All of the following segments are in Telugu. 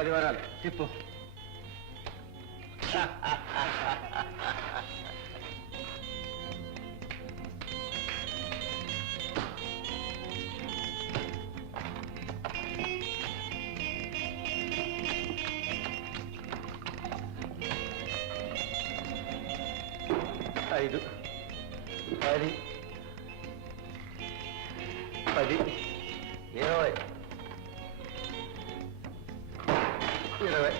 10 వారాలు తిప్పు. ఐదు, 10, 10, 20, 20, 30, 60,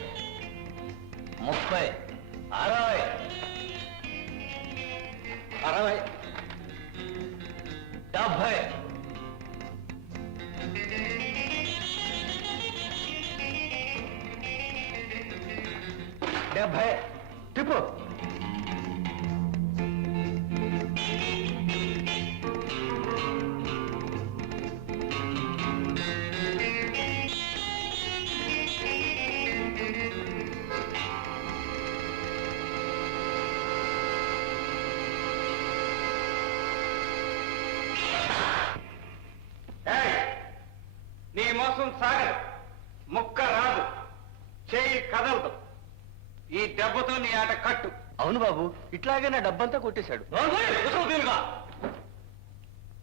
60, 70, తిప్పు. నీ మోసం సాగదు, ముక్క రాదు, చేయి కదలదు. ఈ దెబ్బతో నీ ఆట కట్టు. అవును బాబు, ఇట్లాగే నా డబ్బంతా కొట్టేశాడు.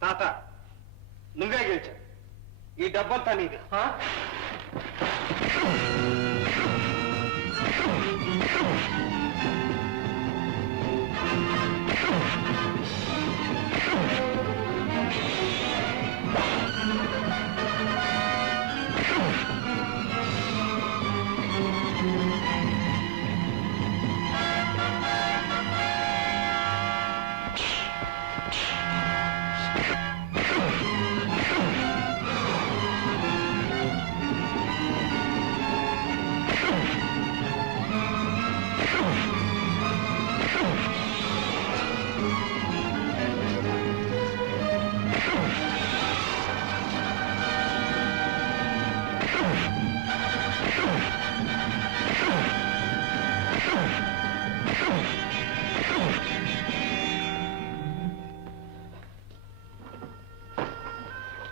తాత, నువ్వే గెలిచా. ఈ డబ్బంతా నీది.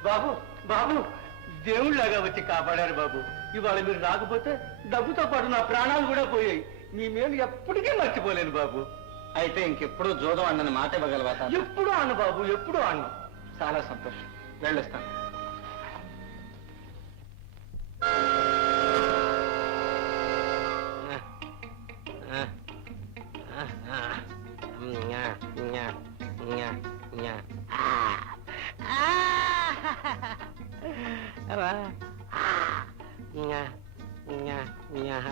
బాబు, బాబు, దేవుళ్ళలాగా వచ్చి కాపాడారు బాబు. ఇవాళ మీరు రాకపోతే డబ్బుతో పాటు నా ప్రాణాలు కూడా పోయాయి. మీ మేలు ఎప్పటికీ మర్చిపోలేను బాబు. అయితే ఇంకెప్పుడు జోదం అన్నని మాట ఇవ్వగలవా? ఎప్పుడు అన్న బాబు, ఎప్పుడు అన్న. చాలా సంతోషం, వెళ్ళొస్తాను.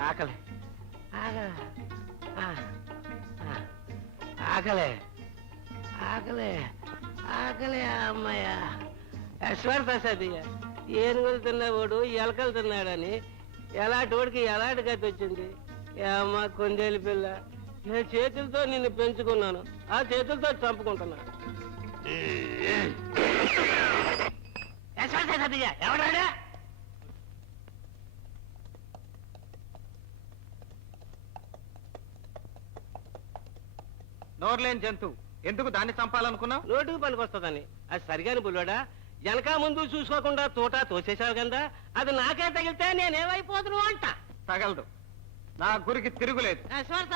ఆకలి, ఆకలి, ఆకలి, ఆకలి. అమ్మయ్య యశ్వర్ ప్రసాదయ్య, ఏనుగులు తిన్నవాడు ఎలకలు తిన్నాడని ఎలాంటి ఎలాంటి గతి వచ్చింది. అమ్మ కొందేలి పిల్ల, నేను చేతులతో నిన్ను పెంచుకున్నాను, ఆ చేతులతో చంపుకుంటున్నాను. యశ్వర్ ప్రసాదయ్య ఎవడాడా? నోర్లేని జంతువు, ఎందుకు దాన్ని చంపాలనుకున్నావు? నోటుకు పనికొస్తుందని. అది సరిగాని బుల్లోడా, వెనక ముందు చూసుకోకుండా తోట తోసేసావు కదా, అది నాకే తగిలితే నేనేమైపోతును అంట. తగలదు, నా గురికి తిరుగులేదు. యశ్వర్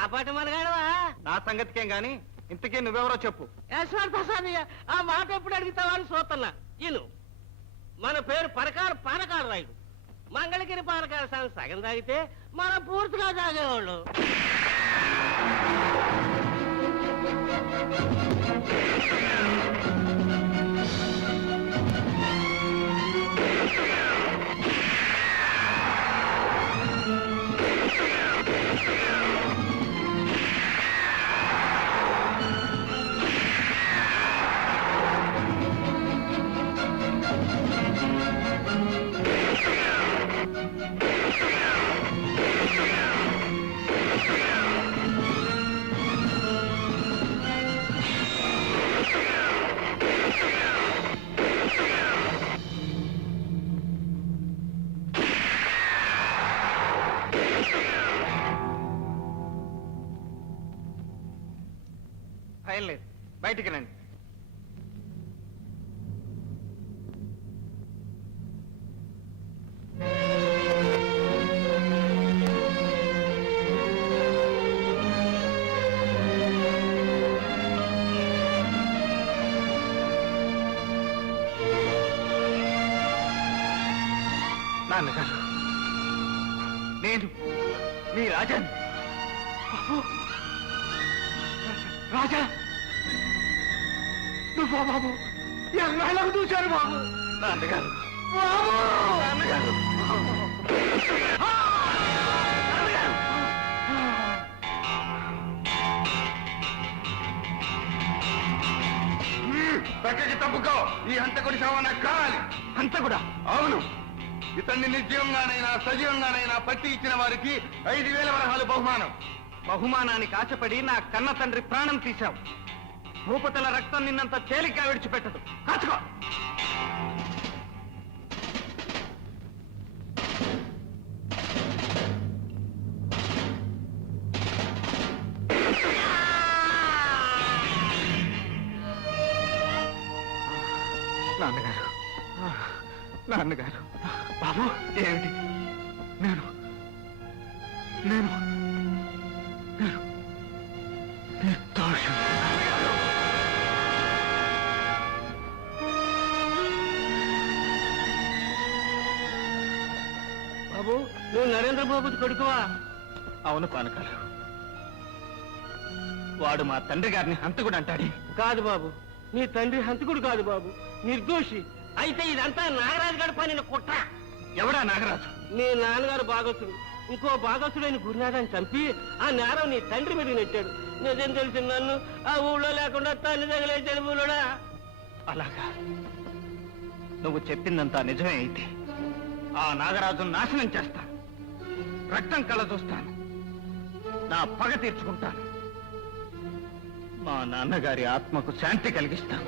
ఆ పాట మనగాడవా? నా సంగతికేం గాని, ఇంతకీ నువ్వెవరో చెప్పు. యశ్వర్ ప్రసాదయ్య, ఆ మాట ఎప్పుడు అడుగుతావా అని చూస్తున్నా. ఇను, మన పేరు పరకాల పానకాల రాయుడు. మంగళగిరి పానకాల సాగు సగం తాగితే మనం పూర్తిగా తాగేవాళ్ళు. భయం లేదు, బయటికి రండి. నాన్నగారు, నేను మీ రాజాని. రాజా, నువ్వు బాబు ఎన్నాళ్ళకు చూశారు బాబు. నాన్నగారు, నాన్నగారు, పక్కకి తప్పుకో. ఈ హంతకుడి శవం నాకు కావాలి. హంతకుడా? అవును, ఇతన్ని నిర్జీవంగానైనా సజీవంగానైనా పట్టి ఇచ్చిన వారికి 5,000 వరహాలు బహుమానం. బహుమానానికి ఆశపడి నా కన్న తండ్రి ప్రాణం తీశావు. భూపతుల రక్తం నిన్నంత తేలిగ్గా విడిచిపెట్టదు. కాచుకో. నాన్నగారు, నాన్నగారు, బాబు ఏమిటి? నేను నేను నేను నిర్దోషం. బాబు, నువ్వు నరేంద్ర బాబు కొడుకువా? అవును పానకాలు, వాడు మా తండ్రి గారిని హంతకుడు అంటాడే. కాదు బాబు, నీ తండ్రి హంతకుడు కాదు బాబు, నిర్దోషి. అయితే ఇదంతా నాగరాజు గారి పని కుట్ర. ఎవడా నాగరాజు? నీ నాన్నగారు భాగవతుడు ఇంకో భాగవతుడైన గురునాథాన్ని చంపి ఆ నేరం నీ తండ్రి మీద నెట్టాడు. నిజం తెలిసిన నన్ను ఆ ఊళ్ళో లేకుండా తల్లి తగిలేశాడు ఊళ్ళోడా. అలాగా, నువ్వు చెప్పిందంతా నిజమే అయితే ఆ నాగరాజును నాశనం చేస్తాను. రక్తం కళ్ళ చూస్తాను. నా పగ తీర్చుకుంటాను. మా నాన్నగారి ఆత్మకు శాంతి కలిగిస్తాను.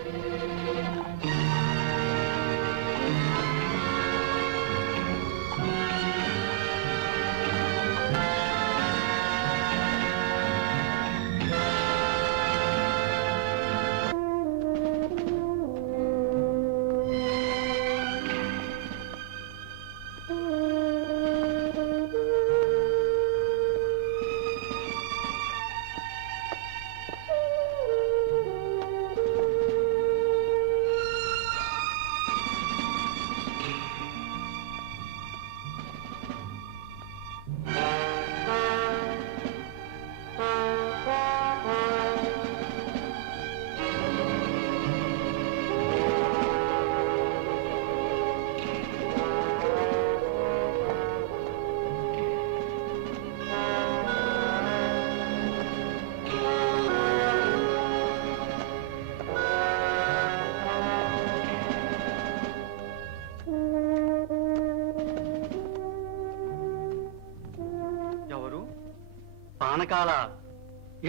పానకాల,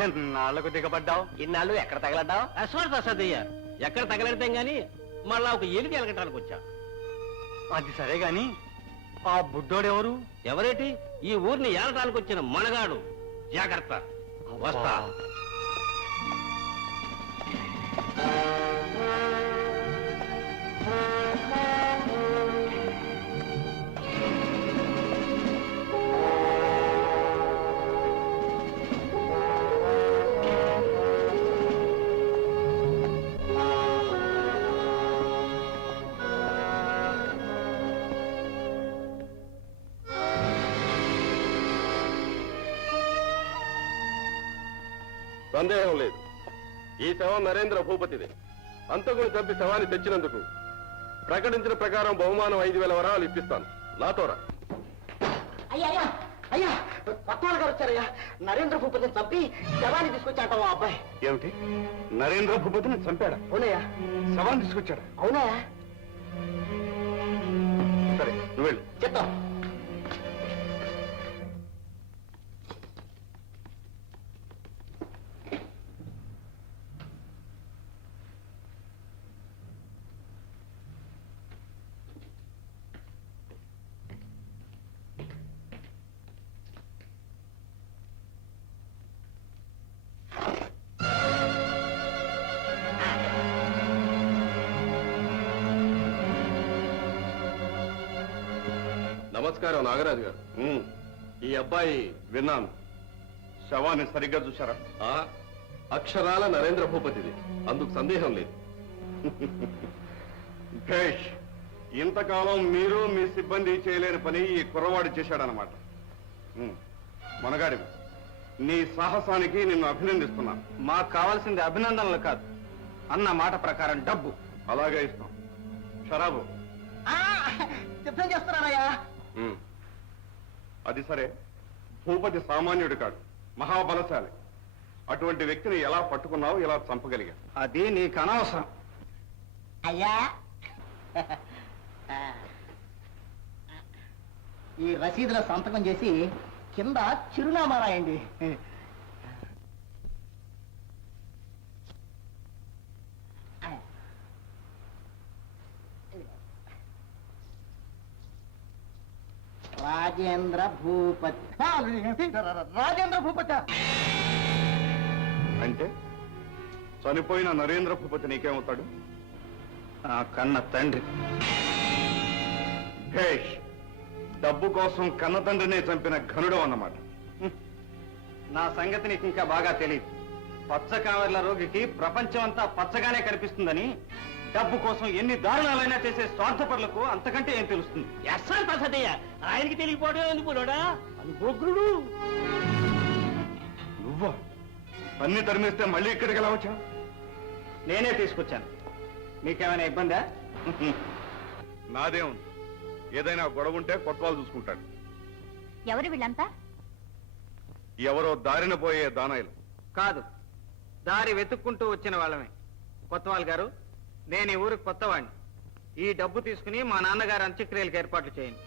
ఎన్నాళ్లకు దిగబడ్డావు? ఇన్నాళ్ళు ఎక్కడ తగలడ్డావు? అశ్వర్ ప్రసాదయ్య, ఎక్కడ తగలడతాం గాని మళ్ళా ఒక ఎలుగు ఎలగటానికి వచ్చా. అది సరే గాని ఆ బుడ్డోడెవరు? ఎవరేటి? ఈ ఊరిని ఏలటానికి వచ్చిన మనగాడు. జాగ్రత్త, వస్తా. సందేహం లేదు, ఈ శవం నరేంద్ర భూపతిదే. హంతకుని చంపి శవాన్ని తెచ్చినందుకు ప్రకటించిన ప్రకారం బహుమానం 5,000 వరహాలు ఇప్పిస్తాను. నాతోరా. అయ్యా అయ్యా అయ్యా, కొత్త గారు వచ్చారయ్యా. నరేంద్ర భూపతిని చంపి శవాన్ని తీసుకొచ్చాట ఆ అబ్బాయి. ఏమిటి, నరేంద్ర భూపతిని చంపాడా? అవునయ్యా. శవాన్ని తీసుకొచ్చాడా? అవునయ్యా. సరే, నువ్వు వెళ్ళు. చెప్తాం. నమస్కారం నాగరాజు గారు. ఈ అబ్బాయి విన్నాను. శవాన్ని సరిగ్గా చూశారా? ఆ అక్షరాల నరేంద్ర భూపతిది, అందుకు సందేహం లేదు. భేష్, ఇంతకాలం మీరు మీ సిబ్బంది చేయలేని పని ఈ కుర్రవాడు చేశాడనమాట. మనగాడివి, నీ సాహసానికి నిన్ను అభినందిస్తున్నాను. మాకు కావాల్సింది అభినందనలు కాదు, అన్న మాట ప్రకారం డబ్బు. అలాగే ఇస్తాం. షరాబు సిద్ధం చేస్తున్నానయ్యా. అది సరే, భూపతి సామాన్యుడు కాడు, మహాబలశాలి. అటువంటి వ్యక్తిని ఎలా పట్టుకున్నావు, ఎలా చంపగలిగా? అది నీకు అనవసరం. అయ్యా, ఈ రసీదుల సంతకం చేసి కింద చిరునామా రాయండి. రాజేంద్ర భూపతి. రాజేంద్ర భూపతి అంటే చనిపోయిన నరేంద్ర భూపతి నీకేమవుతాడు? నా కన్న తండ్రి. భేష్, డబ్బు కోసం కన్న తండ్రినే చంపిన ఘనుడు అన్నమాట. నా సంగతి నీకు ఇంకా బాగా తెలియదు. పచ్చ కావర్ల రోగికి ప్రపంచం అంతా పచ్చగానే కనిపిస్తుందని డబ్బు కోసం ఎన్ని దారుణాలైనా చేసే స్వార్థపరులకు అంతకంటే ఏం తెలుస్తుంది? ఎస్ఆర్ ప్రసాదయ్య, ఆయనకి తెలియపోవడం ఎందుకు అనుభోగ్రుడు. నువ్వా? అన్ని తరిమేస్తే మళ్ళీ ఇక్కడికి ఎలా వచ్చావు? నేనే తీసుకొచ్చాను. మీకేమైనా ఇబ్బందా? నాదే ఉంది. ఏదైనా గొడవ ఉంటే కొత్తవాళ్ళు చూసుకుంటాడు. ఎవరు వీళ్ళంతా? ఎవరో దారిన పోయే దానాయిలు. కాదు, దారి వెతుక్కుంటూ వచ్చిన వాళ్ళమే. కొత్తవాళ్ళ గారు, నేను ఈ ఊరికి కొత్తవాడిని. ఈ డబ్బు తీసుకుని మా నాన్నగారు అంత్యక్రియలకు ఏర్పాట్లు చేయండి.